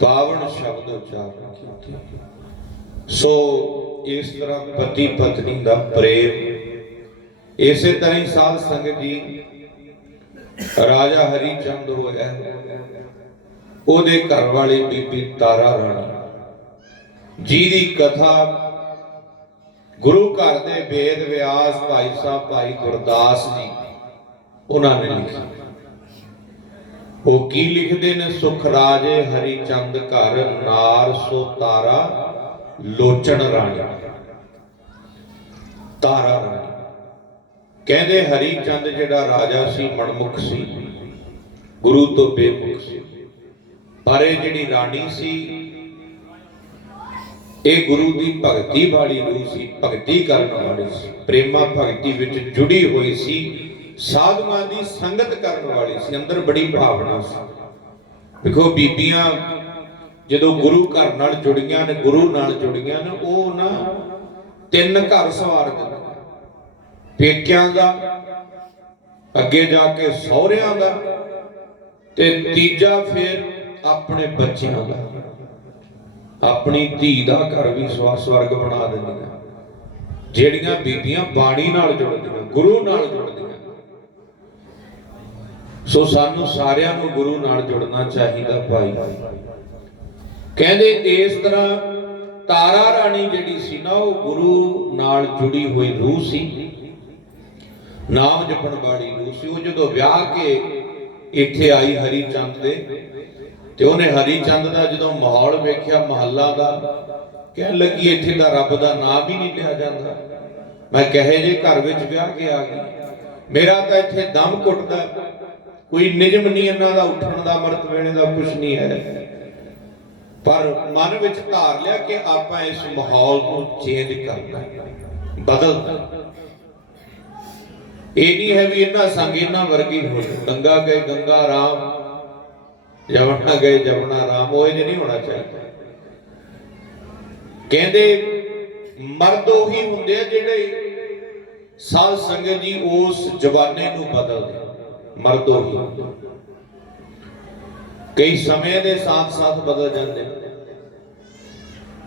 ਪਾਵਨ ਸ਼ਬਦ ਉਚਾਰਨ ਕੀਤੇ। ਸੋ ਇਸ ਤਰ੍ਹਾਂ ਪਤੀ ਪਤਨੀ ਦਾ ਪ੍ਰੇਮ। ਇਸੇ ਤਰ੍ਹਾਂ ਹੀ ਸਾਧ ਸੰਗਤ ਜੀ ਰਾਜਾ ਹਰੀ ਚੰਦ ਹੋਇਆ। ਉਹਦੇ ਘਰ ਵਾਲੀ ਬੀਬੀ ਤਾਰਾ ਰਾਣੀ। ਜਿਹਦੀ ਕਥਾ ਗੁਰੂ ਘਰ ਦੇ ਵੇਦ ਵਿਆਸ ਭਾਈ ਸਾਹਿਬ ਭਾਈ ਗੁਰਦਾਸ ਜੀ, ਉਹਨਾਂ ਨੇ ਲਿਖੀ। ਉਹ ਕੀ ਲਿਖਦੇ ਨੇ? ਸੁਖ ਰਾਜੇ ਹਰੀ ਚੰਦ ਘਰ, ਨਾਰ ਸੋ ਤਾਰਾ ਲੋਚਨ ਰਾਣੀ। ਤਾਰਾ ਰਾਣੀ। ਕਹਿੰਦੇ ਹਰੀ ਚੰਦ ਜਿਹੜਾ ਰਾਜਾ ਸੀ, ਮਨਮੁਖ ਸੀ, ਗੁਰੂ ਤੋਂ ਬੇਮੁਖ ਸੀ। ਪਰ ਇਹ ਜਿਹੜੀ ਰਾਣੀ ਸੀ, ਇਹ ਗੁਰੂ ਦੀ ਭਗਤੀ ਵਾਲੀ ਰੂਹ ਸੀ, ਭਗਤੀ ਕਰਨ ਵਾਲੀ ਸੀ। ਪ੍ਰੇਮਾ ਭਗਤੀ ਵਿੱਚ ਜੁੜੀ ਹੋਈ ਸੀ। ਸਾਧੂਆਂ ਦੀ ਸੰਗਤ ਕਰਨ ਵਾਲੀ ਸੀ। ਅੰਦਰ ਬੜੀ ਭਾਵਨਾ ਸੀ। ਦੇਖੋ, ਬੀਬੀਆਂ ਜਦੋਂ ਗੁਰੂ ਘਰ ਨਾਲ ਜੁੜੀਆਂ ਨੇ, ਗੁਰੂ ਨਾਲ ਜੁੜੀਆਂ ਨੇ, ਉਹ ਨਾ ਤਿੰਨ ਘਰ ਸਵਾਰ ਦਿੰਦੀਆਂ ਪੇਕਿਆਂ ਦਾ, ਅੱਗੇ ਜਾ ਕੇ ਸਹੁਰਿਆਂ ਦਾ ਤੇ ਤੀਜਾ ਫਿਰ ਆਪਣੇ ਬੱਚਿਆਂ ਦਾ। ਆਪਣੀ ਧੀ ਦਾ ਘਰ ਵੀ ਸਵਾ ਸਵਰਗ ਬਣਾ ਦਿੰਦੀਆਂ। ਜਿਹੜੀਆਂ ਬੀਬੀਆਂ ਬਾਣੀ ਨਾਲ ਜੁੜਦੀਆਂ, ਗੁਰੂ ਨਾਲ ਜੁੜਦੀਆਂ। ਸੋ ਸਾਨੂੰ ਸਾਰਿਆਂ ਨੂੰ ਗੁਰੂ ਨਾਲ ਜੁੜਨਾ ਚਾਹੀਦਾ ਭਾਈ। ਕਹਿੰਦੇ ਇਸ ਤਰ੍ਹਾਂ ਤਾਰਾ ਰਾਣੀ ਜਿਹੜੀ ਸੀ ਨਾ, ਉਹ ਗੁਰੂ ਨਾਲ ਜੁੜੀ ਹੋਈ ਰੂਹ ਸੀ। ਨਾਮ ਜਪਣ ਵਾਲੀ ਰੂਹ ਸੀ। ਉਹ ਜਦੋਂ ਵਿਆਹ ਕੇ ਇੱਥੇ ਆਈ ਹਰੀ ਚੰਦ ਦੇ, ਤੇ ਉਹਨੇ ਹਰੀ ਚੰਦ ਦਾ ਜਦੋਂ ਮਾਹੌਲ ਵੇਖਿਆ ਮਹੱਲਾ ਦਾ, ਕਹਿਣ ਲੱਗੀ ਇੱਥੇ ਦਾ ਰੱਬ ਦਾ ਨਾਮ ਹੀ ਨਹੀਂ ਲਿਆ ਜਾਂਦਾ। ਮੈਂ ਕਹੇ ਜੇ ਘਰ ਵਿੱਚ ਵਿਆਹ ਕੇ ਆ ਗਈ, ਮੇਰਾ ਤਾਂ ਇੱਥੇ ਦਮ ਘੁੱਟਦਾ। ਕੋਈ ਨਿਯਮ ਨਹੀਂ ਇਹਨਾਂ ਦਾ ਉੱਠਣ ਦਾ, ਮਰਤ ਵੇਲੇ ਦਾ ਕੁਝ ਨਹੀਂ ਹੈ। ਪਰ ਮਨ ਵਿੱਚ ਧਾਰ ਲਿਆ ਕਿ ਆਪਾਂ ਇਸ ਮਾਹੌਲ ਨੂੰ ਚੇਂਜ ਕਰਨਾ ਬਦਲ ਇਹ ਨਹੀਂ ਹੈ ਵੀ ਇਹਨਾਂ ਸੰਗ ਇਹਨਾਂ ਵਰਗੀ ਹੋ ਗੰਗਾ ਗਏ, ਗੰਗਾ ਰਾਮ। ਜਮਨਾ ਗਏ ਜਮਨਾ ਰਾਮ। ਉਹ ਇਹ ਨਹੀਂ ਹੋਣਾ ਚਾਹੀਦਾ। ਕਹਿੰਦੇ ਮਰਦ ਉਹੀ ਹੁੰਦੇ ਆ ਜਿਹੜੇ ਸਾਧ ਸੰਗਤ ਜੀ ਉਸ ਜਵਾਨੇ ਨੂੰ ਬਦਲਦੇ ਮਰਦ ਉਹੀ ਹੁੰਦੇ। ਕਈ ਸਮੇਂ ਦੇ ਸਾਥ ਸਾਥ ਬਦਲ ਜਾਂਦੇ ਨੇ।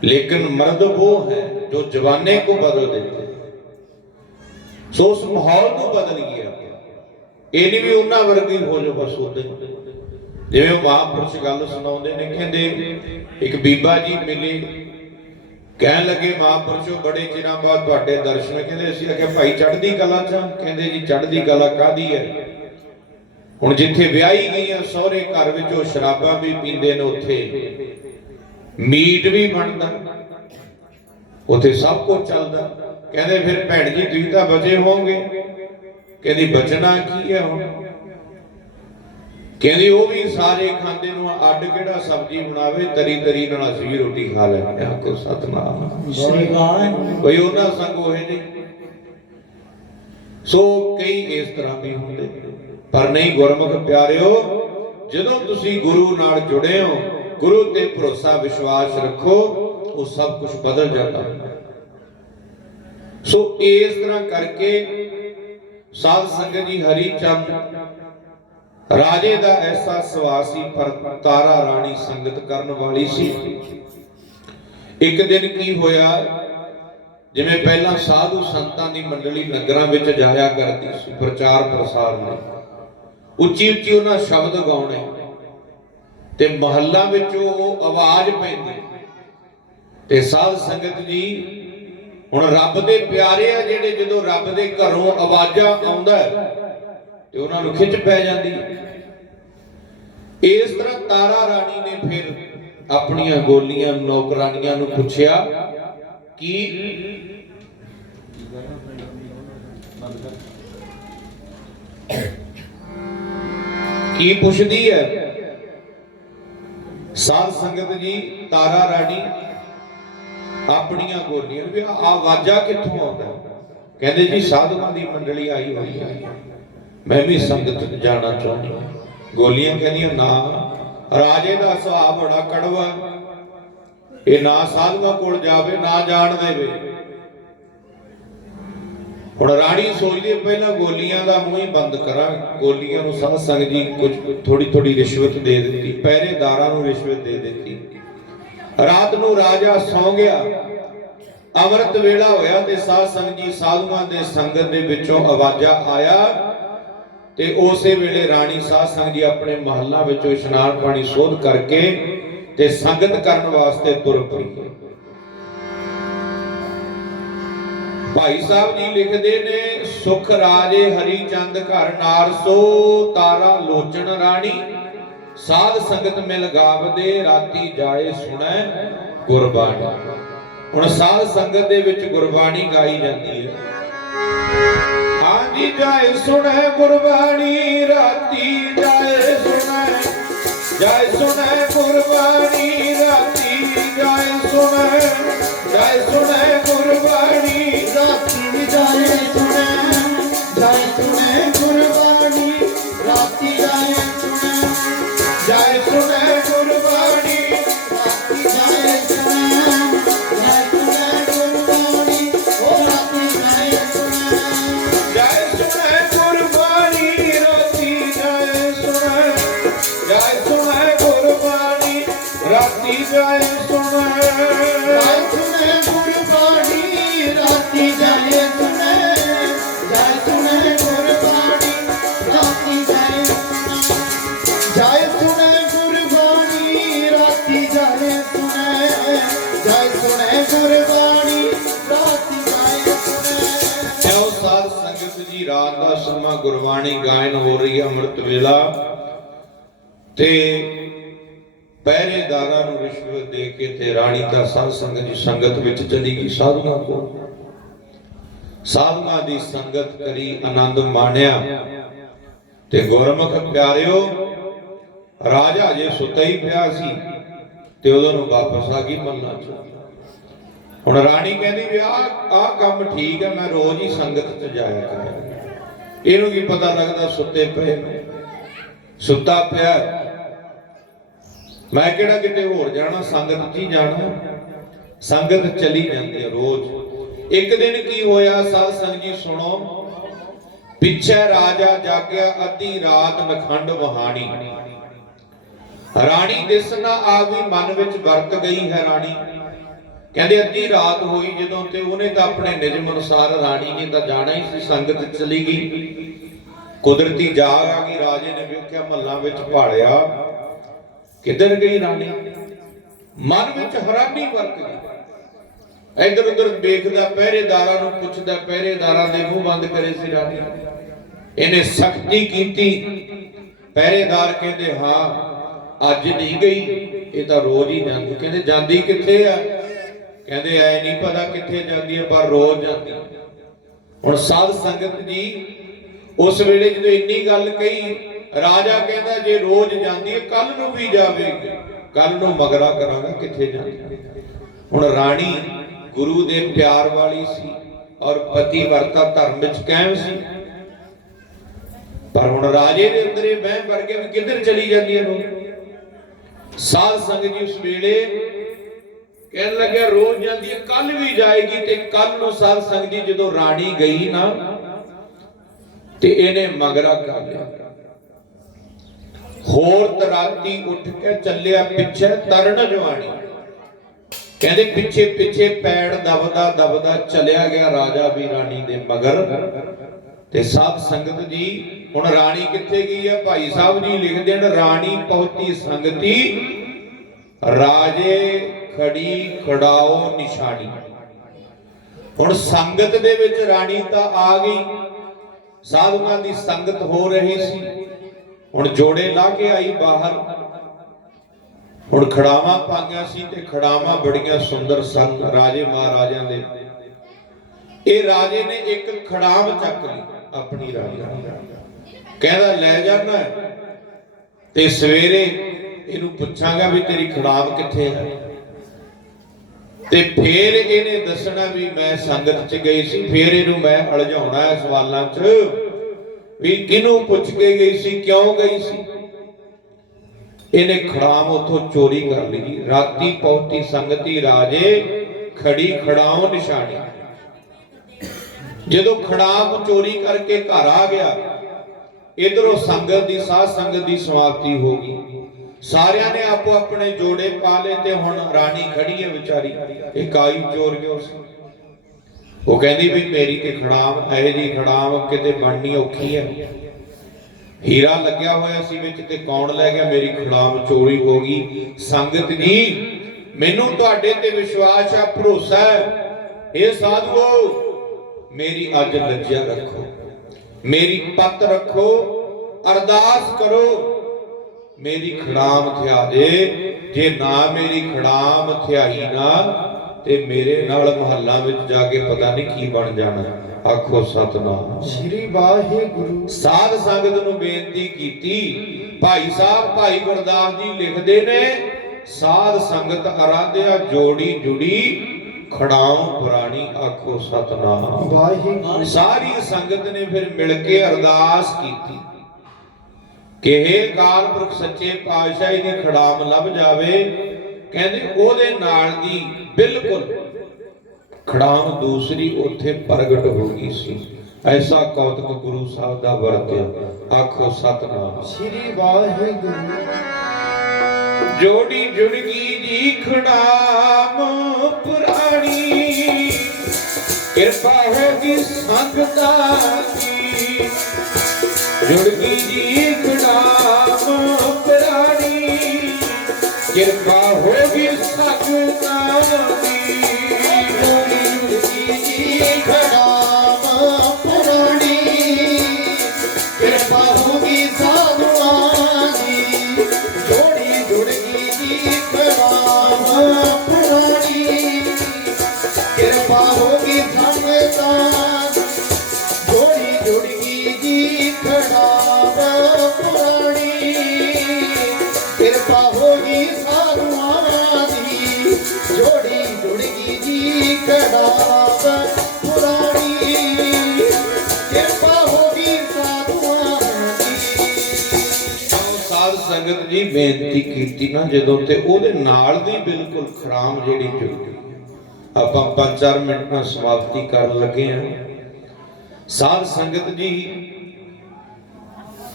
लेकिन मर्द वो है जो जवाने को बदल देते हैं ਸੋ ਉਸ ਮਾਹੌਲ ਨੂੰ ਬਦਲ ਗਿਆ ਇਹ ਨਹੀਂ ਵੀ ਉਹਨਾਂ ਵਰਗੀ ਹੋ ਜਾਓ ਬਸ ਉਹਦੇ ਜਿਵੇਂ ਉਹ ਮਹਾਂਪੁਰਸ਼ ਗੱਲ ਸੁਣਾਉਂਦੇ ਨੇ ਕਹਿੰਦੇ ਇੱਕ ਬੀਬਾ ਜੀ ਮਿਲੇ ਕਹਿਣ ਲੱਗੇ ਮਹਾਂਪੁਰਸ਼ੋ ਬੜੇ ਚਿਰਾਂ ਬਾਅਦ ਤੁਹਾਡੇ ਦਰਸ਼ਨ ਕਹਿੰਦੇ ਅਸੀਂ ਆਖਿਆ ਭਾਈ ਚੜ੍ਹਦੀ ਕਲਾ ਚ ਆ?" ਕਹਿੰਦੇ ਜੀ ਚੜ੍ਹਦੀ ਕਲਾ ਕਾਦੀ ਹੈ ਹੁਣ ਜਿੱਥੇ ਵਿਆਹੀ ਗਈਆਂ ਸਹੁਰੇ ਘਰ ਵਿੱਚ ਉਹ ਸ਼ਰਾਬਾਂ ਵੀ ਪੀਂਦੇ ਨੇ ਉੱਥੇ। ਮੀਟ ਵੀ ਬਣਦਾ। ਉੱਥੇ ਸਭ ਕੁਝ ਚੱਲਦਾ। ਕਹਿੰਦੇ ਫਿਰ ਭੈਣ ਜੀ ਤੁਸੀਂ ਤਾਂ ਬਚੇ ਹੋਵੋਗੇ। ਕਹਿੰਦੀ ਬਚਣਾ ਕੀ ਹੈ ਹੁਣ? ਕਹਿੰਦੀ ਉਹ ਵੀ ਸਾਰੇ ਖਾਂਦੇ ਨੂੰ ਅੱਡ ਕਿਹੜਾ ਸਬਜ਼ੀ ਬਣਾਵੇ ਤਰੀ ਤਰੀ ਨਾਲ ਅਸੀਂ ਰੋਟੀ ਖਾ ਲੈਂਦੇ ਆ ਕੋ ਸਤਨਾਮ। ਸ੍ਰੀ ਵਾਹਿਗੁਰੂ ਕੋਈ ਉਹਨਾਂ ਸੰਗ ਹੋਏ ਨਹੀਂ। ਸੋ ਕਈ ਇਸ ਤਰ੍ਹਾਂ ਦੇ ਹੁੰਦੇ ਪਰ ਨਹੀਂ ਗੁਰਮੁਖ ਪਿਆਰਿਓ, ਜਦੋਂ ਤੁਸੀਂ ਗੁਰੂ ਨਾਲ ਜੁੜੇ ਹੋ, ਗੁਰੂ ਤੇ ਭਰੋਸਾ, ਵਿਸ਼ਵਾਸ ਰੱਖੋ, ਉਹ ਸਭ ਕੁਝ ਬਦਲ ਜਾਂਦਾ। ਸੋ ਇਸ ਤਰ੍ਹਾਂ ਕਰਕੇ ਸਾਧ ਸੰਗਤ ਜੀ ਹਰੀ ਚੰਦ ਰਾਜੇ ਦਾ ਐਸਾ ਸਵਾਸੀ ਪਰ ਤਾਰਾ ਰਾਣੀ ਸੰਗਤ ਕਰਨ ਵਾਲੀ ਸੀ। ਇੱਕ ਦਿਨ ਕੀ ਹੋਇਆ, ਜਿਵੇਂ ਪਹਿਲਾਂ ਸਾਧੂ ਸੰਤਾਂ ਦੀ ਮੰਡਲੀ ਨਗਰਾਂ ਵਿੱਚ ਜਾਇਆ ਕਰਦੀ ਸੀ ਪ੍ਰਚਾਰ ਪ੍ਰਸਾਰ ਲਈ। ਉੱਚੀ ਉੱਚੀ ਉਹਨਾਂ ਸ਼ਬਦ ਗਾਉਣੇ ਤੇ ਮਹੱਲਾ ਵਿੱਚੋਂ ਉਹ ਆਵਾਜ਼ ਪੈਂਦੀ। ਤੇ ਸਾਧ ਸੰਗਤ ਜੀ, ਹੁਣ ਰੱਬ ਦੇ ਪਿਆਰੇ ਆ ਜਿਹੜੇ ਜਦੋਂ ਰੱਬ ਦੇ ਘਰੋਂ ਆਵਾਜ਼ਾਂ ਆਉਂਦਾ ਤੇ ਉਹਨਾਂ ਨੂੰ ਖਿੱਚ ਪੈ ਜਾਂਦੀ ਇਸ ਤਰ੍ਹਾਂ ਤਾਰਾ ਰਾਣੀ ਨੇ ਫਿਰ ਆਪਣੀਆਂ ਗੋਲੀਆਂ ਨੌਕਰਾਨੀਆਂ ਨੂੰ ਪੁੱਛਿਆ ਕਿ ਕੀ ਪੁੱਛਦੀ ਹੈ? ਸਾਧ ਸੰਗਤ ਜੀ, ਤਾਰਾ ਰਾਣੀ, ਆਪਣੀਆਂ ਗੋਲੀਆਂ ਵੀ ਆਵਾਜ਼ਾਂ ਕਿੱਥੋਂ ਆਉਂਦਾ? ਕਹਿੰਦੇ ਜੀ, ਸਾਧੂਆਂ ਦੀ ਮੰਡਲੀ ਆਈ ਹੋਈ ਹੈ। ਮੈਂ ਵੀ ਸੰਗਤ ਜਾਣਾ ਚਾਹੁੰਦੀ ਗੋਲੀਆਂ ਕਹਿੰਦੀਆਂ, ਨਾ, ਰਾਜੇ ਦਾ ਸੁਭਾਅ ਬੜਾ ਕੜਵਾ ਇਹ ਨਾ ਸਾਧੂਆਂ ਕੋਲ ਜਾਵੇ, ਨਾ ਜਾਣ ਦੇਵੇ। ਹੁਣ ਰਾਣੀ ਸੋਚਦੀ ਹੈ, ਪਹਿਲਾਂ ਗੋਲੀਆਂ ਦਾ ਮੂੰਹ ਹੀ ਬੰਦ ਕਰਾਂ। ਗੋਲੀਆਂ ਨੂੰ ਸਾਧ ਸੰਗਤ ਜੀ ਕੁਝ ਥੋੜੀ ਥੋੜੀ ਰਿਸ਼ਵਤ ਦੇ ਦਿੱਤੀ ਪਹਿਰੇਦਾਰਾਂ ਨੂੰ ਰਿਸ਼ਵਤ ਦੇ ਦਿੱਤੀ। ਰਾਤ ਨੂੰ ਰਾਜਾ ਸੌਂ ਗਿਆ। ਅੰਮ੍ਰਿਤ ਵੇਲਾ ਹੋਇਆ ਤੇ ਸਾਧ ਸੰਗਤ ਜੀ ਸਾਧੂਆਂ ਦੇ ਸੰਗਤ ਦੇ ਵਿੱਚੋਂ ਆਵਾਜ਼ਾ ਆਇਆ ਤੇ ਉਸੇ ਵੇਲੇ ਰਾਣੀ ਸਾਧ ਸੰਗਤ ਜੀ ਆਪਣੇ ਮਹੱਲਾਂ ਵਿੱਚੋਂ ਇਸ਼ਨਾਨ ਪਾਣੀ ਸੋਧ ਕਰਕੇ ਤੇ ਸੰਗਤ ਕਰਨ ਵਾਸਤੇ ਤੁਰ ਪਈ। ਭਾਈ ਸਾਹਿਬ ਜੀ ਲਿਖਦੇ ਨੇ, ਸੁਖ ਰਾਜੇ ਹਰੀ ਚੰਦ ਘਰ ਨਾਰਸੋ ਤਾਰਾ ਲੋਚਨ ਰਾਣੀ। ਸਾਧ ਸੰਗਤ ਮਿਲ ਗਾਵਦੇ, ਰਾਤੀ ਜਾਏ ਸੁਣੈ ਗੁਰਬਾਣੀ। ਹੁਣ ਸਾਧ ਸੰਗਤ ਦੇ ਵਿੱਚ ਗੁਰਬਾਣੀ ਗਾਈ ਜਾਂਦੀ ਹੈ। ਹਾਂਜੀ ਜਾਏ ਸੁਣੈ ਗੁਰਬਾਣੀ, ਰਾਤੀ ਜਾਏ ਸੁਣੈ। ਜਾਏ ਸੁਣੈ ਗੁਰਬਾਣੀ, ਰਾਤੀ ਜਾਏ ਸੁਣੈ। ਜਾਏ ਸੁਣੈ ਗੁਰਬਾਣੀ ਰਾਤੀ ਜਾਏ ਸੁਣੈ ਜਾਏ ਸੁਣੈ ਜੀ ਸਮਾਂ ਗੁਰਬਾਣੀ ਗਾਇਨ ਹੋ ਰਹੀ ਹੈ ਅੰਮ੍ਰਿਤ ਵੇਲਾ ਤੇ ਪਹਿਰੇਦਾਰਾਂ ਨੂੰ ਰਿਸ਼ਵਤ ਦੇ ਕੇ ਤੇ ਰਾਣੀ ਦਾ ਸਾਧ ਸੰਗਤ ਜੀ ਸੰਗਤ ਵਿੱਚ ਚਲੀ ਗਈ ਸਾਧੂਆਂ ਕੋਲ। ਸਾਧੂਆਂ ਦੀ ਸੰਗਤ ਕਰੀ ਆਨੰਦ ਮਾਣਿਆ। ਤੇ ਗੁਰਮੁਖ ਪਿਆਰਿਓ, ਰਾਜਾ ਜੇ ਸੁੱਤਾ ਹੀ ਪਿਆ ਸੀ ਤੇ ਉਦੋਂ ਨੂੰ ਵਾਪਸ ਆ ਗਈ ਮੱਲਾ ਚ। ਹੁਣ ਰਾਣੀ ਕਹਿੰਦੀ ਵੀ ਆਹ ਆਹ ਕੰਮ ਠੀਕ ਹੈ, ਮੈਂ ਰੋਜ਼ ਹੀ ਸੰਗਤ ਚ ਜਾਇਆ ਕਰਾਂ ਇਹਨੂੰ ਕੀ ਪਤਾ ਲੱਗਦਾ ਸੁੱਤੇ ਪਏ ਨੇ। ਸੁੱਤਾ ਪਿਆ ਮੈਂ ਕਿਹੜਾ ਕਿਤੇ ਹੋਰ ਜਾਣਾ, ਸੰਗਤ ਚ ਹੀ ਜਾਣਾ ਸੰਗਤ ਚਲੀ ਜਾਂਦੀ ਹੈ ਰੋਜ਼। ਇੱਕ ਦਿਨ ਕੀ ਹੋਇਆ, ਸਾਧ ਸੰਗਤ ਜੀ ਸੁਣੋ। ਪਿੱਛੇ ਰਾਜਾ ਜਾਗਿਆ, ਅੱਧੀ ਰਾਤ ਨਖੰਡ ਵਹਾਣੀ। ਰਾਣੀ ਦਿਸਣਾ ਆ ਵੀ ਮਨ ਵਿੱਚ ਵਰਤ ਗਈ ਹੈ ਰਾਣੀ। ਕਹਿੰਦੇ ਅੱਧੀ ਰਾਤ ਹੋਈ ਜਦੋਂ ਤੇ ਉਹਨੇ ਤਾਂ ਆਪਣੇ ਨਿਯਮ ਅਨੁਸਾਰ ਰਾਣੀ ਨੇ ਤਾਂ ਜਾਣਾ ਹੀ ਸੀ, ਸੰਗਤ ਚਲੀ ਗਈ। ਕੁਦਰਤੀ ਜਾਗ ਆ ਗਈ, ਰਾਜੇ ਨੇ ਵੇਖਿਆ ਮਹੱਲਾ ਵਿੱਚ ਭਾਲਿਆ। ਕਿੱਧਰ ਗਈ ਰਾਣੀ? ਮਨ ਵਿੱਚ ਹੈਰਾਨੀ ਵਰਤ ਗਈ। ਇੱਧਰ ਉੱਧਰ ਵੇਖਦਾ, ਪਹਿਰੇਦਾਰਾਂ ਨੂੰ ਪੁੱਛਦਾ, ਪਹਿਰੇਦਾਰਾਂ ਦੇ ਮੂੰਹ ਬੰਦ ਕਰੇ ਸੀ ਰਾਣੀ। ਇਹਨੇ ਸਖਤੀ ਕੀਤੀ। ਪਹਿਰੇਦਾਰ ਕਹਿੰਦੇ, ਹਾਂ, ਅੱਜ ਨਹੀਂ ਗਈ, ਇਹ ਤਾਂ ਰੋਜ਼ ਹੀ ਜਾਂਦੀ। ਕਹਿੰਦੇ, ਜਾਂਦੀ ਕਿੱਥੇ ਆ? ਕਹਿੰਦੇ, ਐ ਨਹੀਂ ਪਤਾ ਕਿੱਥੇ ਜਾਂਦੀ ਹੈ ਪਰ ਰੋਜ਼ ਜਾਂਦੀ ਹੈ। ਹੁਣ ਸਾਧ ਸੰਗਤ ਜੀ ਉਸ ਵੇਲੇ ਜਦੋਂ ਇੰਨੀ ਗੱਲ ਕਹੀ, ਰਾਜਾ ਕਹਿੰਦਾ, ਜੇ ਰੋਜ਼ ਜਾਂਦੀ ਹੈ ਕੱਲ ਨੂੰ ਵੀ ਜਾਵੇਗੀ। ਕੱਲ ਨੂੰ ਮਗਰਾ ਕਰਾਂਗਾ, ਕਿੱਥੇ ਜਾਂਦੀ ਹੁਣ ਰਾਣੀ ਗੁਰੂ ਦੇ ਪਿਆਰ ਵਾਲੀ ਸੀ ਔਰ ਪਤੀ ਵਰਤਾ ਧਰਮ ਵਿੱਚ ਕਾਇਮ ਸੀ। ਪਰ ਹੁਣ ਰਾਜੇ ਦੇ ਅੰਦਰ ਇਹ ਵਹਿਮ ਵਰਗੇ ਵੀ ਕਿੱਧਰ ਚਲੀ ਜਾਂਦੀ ਹੈ ਲੋਕ ਸਾਧ ਸੰਗਤ ਜੀ ਉਸ ਵੇਲੇ ਕਹਿਣ ਲੱਗਿਆ, ਰੋਜ਼ ਜਾਂਦੀ ਹੈ ਕੱਲ ਵੀ ਜਾਏਗੀ ਤੇ ਕੱਲ ਨੂੰ ਸਾਧ ਸੰਗਤ ਜੀ ਜਦੋਂ ਰਾਣੀ ਗਈ ਨਾ, ਤੇ ਇਹਨੇ ਮਗਰਾ ਕਰ ਲਿਆ। ਹੋਰ ਤਰਾਤੀ ਉੱਠ ਕੇ ਚੱਲਿਆ ਪਿੱਛੇ ਤਰਨ ਜਵਾਨੀ। ਕਹਿੰਦੇ ਪਿੱਛੇ ਪਿੱਛੇ ਪੈੜ ਦਬਦਾ ਦਬਦਾ ਚਲਿਆ ਗਿਆ ਰਾਜਾ ਵੀ ਰਾਣੀ ਦੇ ਮਗਰ। ਤੇ ਸਾਧ ਸੰਗਤ ਜੀ, ਹੁਣ ਰਾਣੀ ਕਿੱਥੇ ਗਈ ਹੈ? ਭਾਈ ਸਾਹਿਬ ਜੀ ਲਿਖਦੇ ਨੇ, ਰਾਣੀ ਪਹੁੰਚੀ ਸੰਗਤੀ ਰਾਜੇ ਖੜੀ ਖੜਾਓ ਨਿਸ਼ਾਨੀ। ਹੁਣ ਸੰਗਤ ਦੇ ਵਿੱਚ ਰਾਣੀ ਤਾਂ ਆ ਗਈ। ਸਾਧੂਆਂ ਦੀ ਸੰਗਤ ਹੋ ਰਹੀ ਸੀ। ਹੁਣ ਜੋੜੇ ਲਾ ਕੇ ਆਈ ਬਾਹਰ। ਹੁਣ ਖੜਾਵਾਂ ਪਾਈਆਂ ਸੀ ਤੇ ਖੜਾਵਾਂ ਬੜੀਆਂ ਸੁੰਦਰ ਸਨ ਰਾਜੇ ਮਹਾਰਾਜਿਆਂ ਦੇ। ਇਹ ਰਾਜੇ ਨੇ ਇੱਕ ਖੜਾਵ ਚੱਕ ਲਈ ਆਪਣੀ ਰਾਣੀ ਕਹਿੰਦਾ, ਲੈ ਜਾਣਾ ਤੇ ਸਵੇਰੇ ਇਹਨੂੰ ਪੁੱਛਾਂਗਾ ਵੀ ਤੇਰੀ ਖੜਾਵ ਕਿੱਥੇ ਹੈ? ਤੇ ਫੇਰ ਇਹਨੇ ਦੱਸਣਾ ਵੀ ਮੈਂ ਸੰਗਤ ਚ ਗਈ ਸੀ, ਫੇਰ ਇਹਨੂੰ ਮੈਂ ਅਲਝਾਉਣਾ ਹੈ ਸਵਾਲਾਂ ਚ ਵੀ ਕਿਹਨੂੰ ਪੁੱਛ ਕੇ ਗਈ ਸੀ, ਕਿਉਂ ਗਈ ਸੀ? ਇਹਨੇ ਖੜਾਮ ਉਥੋਂ ਚੋਰੀ ਕਰ ਲਈ ਰਾਤੀ ਪਹੁੰਚੀ ਸੰਗਤੀ ਰਾਜੇ, ਖੜੀ ਖੜਾਉ ਨਿਸ਼ਾਨੀ। ਜਦੋਂ ਖੜਾਮ ਚੋਰੀ ਕਰਕੇ ਘਰ ਆ ਗਿਆ, ਇਧਰੋਂ ਸੰਗਤ ਦੀ ਸਾਧ ਸੰਗਤ ਦੀ ਸਮਾਪਤੀ ਹੋ ਗਈ। ਸਾਰਿਆਂ ਨੇ ਆਪੋ ਆਪਣੇ ਜੋੜੇ ਪਾ ਲਏ ਤੇ ਹੁਣ ਰਾਣੀ ਖੜੀ ਹੈ ਵਿਚਾਰੀ। ਇਹ ਚੋਰ ਗਿਆ ਉਸ ਉਹ ਕਹਿੰਦੀ ਵੀ ਮੇਰੀ ਤੇ ਖੜਾਮ, ਇਹ ਜੀ ਖੜਾਮ ਕਿਤੇ ਬਣਨੀ ਔਖੀ ਹੈ। ਹੀਰਾ ਲੱਗਿਆ ਹੋਇਆ ਸੀ ਵਿੱਚ ਤੇ ਕੌਣ ਲੈ ਗਿਆ? ਮੇਰੀ ਖੜਾਮ ਚੋਰੀ ਹੋ ਗਈ। ਸੰਗਤ ਜੀ, ਮੈਨੂੰ ਤੁਹਾਡੇ ਤੇ ਵਿਸ਼ਵਾਸ ਆ, ਭਰੋਸਾ ਹੈ। ਇਹ ਸਾਧੂਓ, ਮੇਰੀ ਅੱਜ ਲੱਜਿਆ ਰੱਖੋ। ਮੇਰੀ ਪੱਤ ਰੱਖੋ। ਅਰਦਾਸ ਕਰੋ। ਮੇਰੀ ਖੜਾਮ ਥਿਆ ਦੇ ਜੇ ਨਾ ਮੇਰੀ ਖੜਾਮ ਥਿਆਈ ਨਾ ਤੇ ਮੇਰੇ ਨਾਲ ਮਹੱਲਾ ਵਿੱਚ ਜਾ ਕੇ ਪਤਾ ਨਹੀਂ ਕੀ ਬਣ ਜਾਣਾ। ਆਖੋ ਸਤਨਾਮ। ਸ੍ਰੀ ਵਾਹਿਗੁਰੂ। ਸਾਧ ਸੰਗਤ ਨੂੰ ਬੇਨਤੀ ਕੀਤੀ ਭਾਈ ਸਾਹਿਬ ਭਾਈ ਗੁਰਦਾਸ ਜੀ ਲਿਖਦੇ ਨੇ ਸਾਧ ਸੰਗਤ ਅਰਾਧਿਆ ਜੋੜੀ ਜੁੜੀ ਖੜਾਉ ਪੁਰਾਣੀ ਆਖੋ ਸਤਨਾਮ। ਵਾਹਿਗੁਰੂ। ਸਾਰੀ ਸੰਗਤ ਨੇ ਫਿਰ ਮਿਲ ਕੇ ਅਰਦਾਸ ਕੀਤੀ। ਕਿ हे ਕਾਲ ਪੁਰਖ ਸੱਚੇ ਪਾਤਸ਼ਾਹੀ ਦੀ ਖੜਾਮ ਲੱਭ ਜਾਵੇ ਕਹਿੰਦੇ ਉਹਦੇ ਨਾਲ ਦੀ ਬਿਲਕੁਲ ਖੜਾਮ ਦੂਸਰੀ ਉੱਥੇ ਪ੍ਰਗਟ ਹੋ ਗਈ ਸੀ। ਐਸਾ ਕੌਤਕ ਗੁਰੂ ਸਾਹਿਬ ਦਾ ਵਰਤਿਆ। ਆਖੋ ਸਤਨਾਮ। ਸ੍ਰੀ ਵਾਹਿਗੁਰੂ। ਜੋੜੀ ਜੁੜ ਗਈ ਜੀ ਖੜਾਮ ਪੁਰਾਣੀ। ਕਿਰਪਾ ਹੋਗੀ ਸੰਗਤਾਂ ਦੀ ਜੁੜ ਗਈ ਜੀ ਖੜਾਮ ਪੁਰਾਣੀ ਕਿਰਪਾ ਹੋਏ ਬੇਨਤੀ ਕੀਤੀ ਨਾ ਜਦੋਂ ਤੇ ਉਹਦੇ ਨਾਲ ਦੀ ਬਿਲਕੁਲ ਖਰਾਮ ਜਿਹੜੀ ਜੁੜ ਆਪਾਂ 5-4 ਮਿੰਟ ਨਾਲ ਸਮਾਪਤੀ ਕਰਨ ਲੱਗੇ ਆ ਸਾਧ ਸੰਗਤ ਜੀ,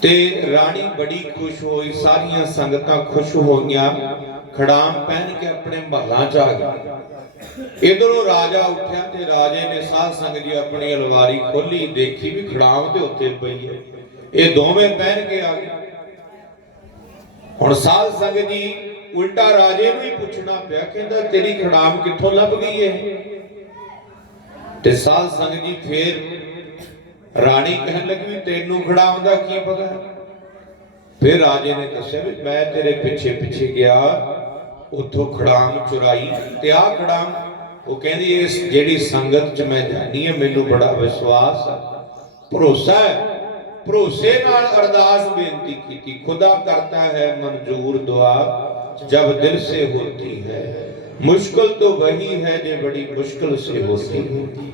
ਤੇ ਰਾਣੀ ਬੜੀ ਖੁਸ਼ ਹੋਈ, ਸਾਰੀਆਂ ਸੰਗਤਾਂ ਖੁਸ਼ ਹੋਈਆਂ ਖੜਾਮ ਪਹਿਨ ਕੇ ਆਪਣੇ ਮਹਲਾਂ ਚ ਆ ਗਏ। ਇਧਰੋਂ ਰਾਜਾ ਉੱਠਿਆ ਤੇ ਰਾਜੇ ਨੇ ਸਾਧ ਸੰਗਤ ਜੀ ਆਪਣੀ ਅਲਵਾਰੀ ਖੋਲੀ ਦੇਖੀ ਵੀ ਖੜਾਮ ਤੇ ਉੱਤੇ ਪਈ ਹੈ। ਇਹ ਦੋਵੇਂ ਪਹਿਨ ਕੇ ਆ ਗਏ। ਹੁਣ ਸਾਧ ਸੰਗਤ ਜੀ ਉਲਟਾ ਰਾਜੇ ਨੂੰ ਹੀ ਪੁੱਛਣਾ ਪਿਆ, ਕਹਿੰਦਾ ਤੇਰੀ ਖੜਾਮ ਕਿੱਥੋਂ ਲੱਭ ਗਈ ਇਹ ਤੇ ਸਾਧ ਸੰਗਤ ਜੀ ਫੇਰ ਰਾਣੀ ਕਹਿਣ ਲੱਗੀ ਤੈਨੂੰ ਖੜਾਮ ਦਾ ਕੀ ਪਤਾ? ਫਿਰ ਰਾਜੇ ਨੇ ਦੱਸਿਆ ਵੀ ਮੈਂ ਤੇਰੇ ਪਿੱਛੇ ਪਿੱਛੇ ਗਿਆ, ਉੱਥੋਂ ਖੜਾਮ ਚੁਰਾਈ ਤੇ ਆ ਖੜਾਮ ਉਹ ਕਹਿੰਦੀ ਇਸ ਜਿਹੜੀ ਸੰਗਤ ਚ ਮੈਂ ਜਾਣੀ ਹੈ ਮੈਨੂੰ ਬੜਾ ਵਿਸ਼ਵਾਸ ਹੈ ਭਰੋਸਾ ਹੈ? ਭਰੋਸੇ ਨਾਲ ਅਰਦਾਸ ਬੇਨਤੀ ਕੀਤੀ ਖੁਦਾ ਕਰਤਾ ਹੈ ਮਨਜ਼ੂਰ ਦੁਆ ਜਬ ਦਿਲ ਸੇ ਹੋਤੀ ਹੈ ਮੁਸ਼ਕਿਲ तो वही है जे बड़ी मुश्किल से होती है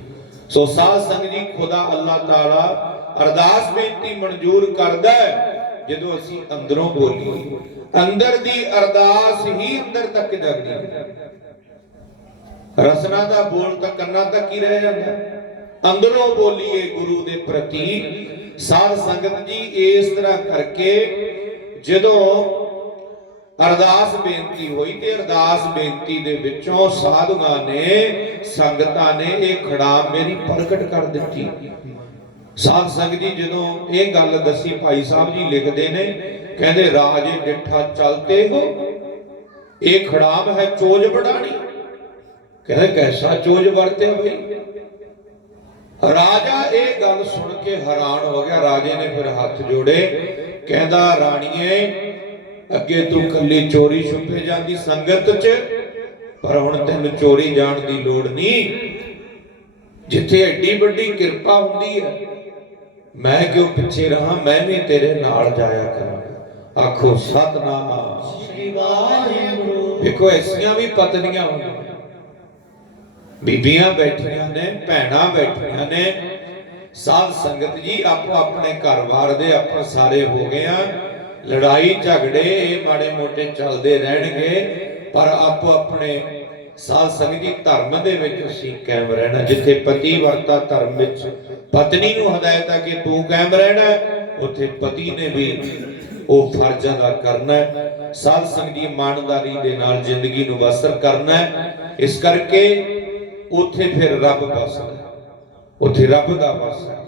ਸੋ ਸਾਧ ਸੰਗਤ ਜੀ ਖੁਦਾ ਅੱਲਾਹ ਤਾਲਾ ਅਰਦਾਸ ਬੇਨਤੀ ਮਨਜ਼ੂਰ ਕਰਦਾ ਹੈ ਜਦੋਂ ਅਸੀਂ ਅੰਦਰੋਂ ਬੋਲੀਏ ਅੰਦਰ ਦੀ ਅਰਦਾਸ ਹੀ ਅੰਦਰ ਤੱਕ ਜਾਂਦੀ ਹੈ ਰਸਨਾ ਦਾ ਬੋਲ ਤਾਂ ਕੰਨਾਂ ਤੱਕ ਹੀ ਰਹਿ ਜਾਂਦਾ ਹੈ। ਅੰਦਰੋਂ ਬੋਲੀਏ ਗੁਰੂ ਦੇ ਪ੍ਰਤੀ ਸਾਧ ਸੰਗਤ ਜੀ, ਇਸ ਤਰ੍ਹਾਂ ਕਰਕੇ ਜਦੋਂ ਅਰਦਾਸ ਬੇਨਤੀ ਹੋਈ ਤੇ ਅਰਦਾਸ ਬੇਨਤੀ ਦੇ ਵਿੱਚੋਂ ਸਾਧੂਆਂ ਨੇ, ਸੰਗਤਾਂ ਨੇ ਇਹ ਖੜਾ ਮੇਰੀ ਪ੍ਰਗਟ ਕਰ ਦਿੱਤੀ। ਸਾਧ ਸੰਗਤ ਜੀ, ਜਦੋਂ ਇਹ ਗੱਲ ਦੱਸੀ, ਭਾਈ ਸਾਹਿਬ ਜੀ ਲਿਖਦੇ ਨੇ, ਕਹਿੰਦੇ, ਰਾਜੇ ਡਿੱਠਾ ਚਲਤੇ ਹੋ। ਇਹ ਖੜਾਮ ਹੈ ਚੋਜ ਬੜਾਣੀ ਕਹਿੰਦੇ, ਕੈਸਾ ਚੋਜ ਵਰਤਿਆ ਬਈ ਰਾਜਾ ਇਹ ਗੱਲ ਸੁਣ ਕੇ ਹੈਰਾਨ ਹੋ ਗਿਆ। ਰਾਜੇ ਨੇ ਫਿਰ ਹੱਥ ਜੋੜੇ ਕਹਿੰਦਾ ਰਾਣੀਏ ਅੱਗੇ ਤੂੰ ਕੱਲੀ ਚੋਰੀ ਛੁਪੇ ਜਾਂਦੀ ਸੰਗਤ 'ਚ ਪਰ ਹੁਣ ਤੈਨੂੰ ਚੋਰੀ ਜਾਣ ਦੀ ਲੋੜ ਨਹੀਂ। ਜਿੱਥੇ ਐਡੀ ਵੱਡੀ ਕਿਰਪਾ ਹੁੰਦੀ ਹੈ ਮੈਂ ਕਿਉਂ ਪਿੱਛੇ ਰਹਾ? ਮੈਂ ਵੀ ਤੇਰੇ ਨਾਲ ਜਾਇਆ ਕਰਾਂਗਾ। ਆਖੋ ਸਤਨਾਮ ਸ੍ਰੀ ਵਾਹਿਗੁਰੂ। ਦੇਖੋ ਐਸੀਆਂ ਵੀ ਪਤਨੀਆਂ ਹੁੰਦੀਆਂ ਬੀਬੀਆਂ ਬੈਠੀਆਂ ਨੇ, ਭੈਣਾਂ ਬੈਠੀਆਂ ਨੇ। ਸਾਧ ਸੰਗਤ ਜੀ, ਆਪੋ ਆਪਣੇ ਘਰ-ਬਾਰ ਦੇ ਆਪਾਂ ਸਾਰੇ ਹੋ ਗਏ ਆ। ਲੜਾਈ ਝਗੜੇ, ਇਹ ਮਾੜੇ ਮੋਟੇ ਚੱਲਦੇ ਰਹਿਣਗੇ। ਪਰ ਆਪੋ ਆਪਣੇ ਸਾਧ ਸੰਗਤ ਜੀ, ਧਰਮ ਦੇ ਵਿੱਚ ਅਸੀਂ ਕਾਇਮ ਰਹਿਣਾ। ਜਿੱਥੇ ਪਤੀ ਵਰਤਾ ਧਰਮ ਵਿੱਚ, ਪਤਨੀ ਨੂੰ ਹਦਾਇਤ ਹੈ ਕਿ ਤੂੰ ਕਾਇਮ ਰਹਿਣਾ। ਉੱਥੇ ਪਤੀ ਨੇ ਵੀ ਉਹ ਫਰਜ਼ ਅਦਾ ਕਰਨਾ। ਹੈ ਸਾਧ ਸੰਗਤ ਦੀ ਇਮਾਨਦਾਰੀ ਦੇ ਨਾਲ ਜ਼ਿੰਦਗੀ ਨੂੰ ਬਸਰ ਕਰਨਾ। ਇਸ ਕਰਕੇ ਉੱਥੇ ਫਿਰ ਰੱਬ ਬਸਦਾ ਉੱਥੇ ਰੱਬ ਦਾ ਵਾਸ ਹੈ।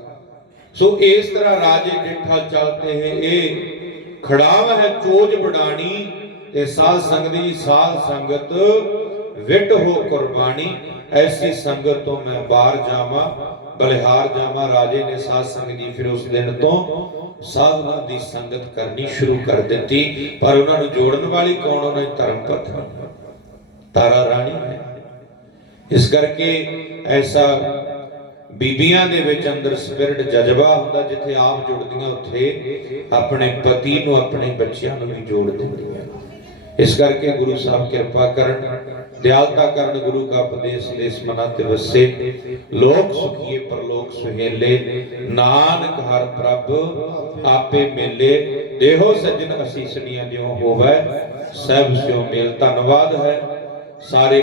ਸੋ ਇਸ ਤਰ੍ਹਾਂ ਰਾਜੇ ਡਿਠਾ ਚਲਤੇ ਹੈ। ਇਹ ਖੜਾਵ ਹੈ ਚੋਜ ਬਡਾਣੀ ਤੇ ਸਾਧ ਸੰਗਤ ਦੀ ਸਾਧ ਸੰਗਤ ਵਿਟ ਹੋ ਕੁਰਬਾਨੀ। ਐਸੀ ਸੰਗਤ ਤੋਂ ਮੈਂ ਬਾਹਰ ਜਾਵਾਂ, ਬਲਿਹਾਰ ਜਾਵਾਂ। ਰਾਜੇ ਨੇ ਸਾਧ ਸੰਗਤ ਦੀ ਫਿਰ ਉਸ ਦਿਨ ਤੋਂ ਸਾਧਨਾ ਦੀ ਸੰਗਤ ਕਰਨੀ ਸ਼ੁਰੂ ਕਰ ਦਿੱਤੀ। ਪਰ ਉਹਨਾਂ ਨੂੰ ਜੋੜਨ ਵਾਲੀ ਕੌਣ? ਉਹਨਾਂ ਦੀ ਧਰਮ ਪਤਨੀ ਤਾਰਾ ਰਾਣੀ ਹੈ। ਇਸ ਕਰਕੇ ਐਸਾ ਬੀਬੀਆਂ ਦੇ ਵਿੱਚ ਅੰਦਰ ਸਪਿਰਿਟ ਜਜ਼ਬਾ ਹੁੰਦਾ ਜਿੱਥੇ ਆਪ ਜੁੜਦੀਆਂ, ਉੱਥੇ ਆਪਣੇ ਪਤੀ ਨੂੰ ਆਪਣੇ ਬੱਚਿਆਂ ਨੂੰ ਵੀ ਜੋੜ ਦਿੰਦੀਆਂ। ਇਸ ਕਰਕੇ ਗੁਰੂ ਸਾਹਿਬ ਕਿਰਪਾ ਕਰਨ, ਦਿਆਲਤਾ ਕਰਨ ਗੁਰੂ ਕਾ ਉਪਦੇਸ਼ ਦੇਸ ਮਨਾ ਤੇ ਵਸੇ। ਲੋਕ ਸੁਖੀਏ, ਪਰਲੋਕ ਸੁਹੇਲੇ। ਨਾਨਕ ਹਰ ਪ੍ਰਭ ਆਪੇ ਮੇਲੇ। ਦੇਹੋ ਸੱਜਣ ਅਸੀਸਨੀਆਂ ਜਿਉ ਹੋਵੇ, ਸਭ ਸਿਓ ਮੇਲ ਧੰਨਵਾਦ ਹੈ। ਸਾਰੇ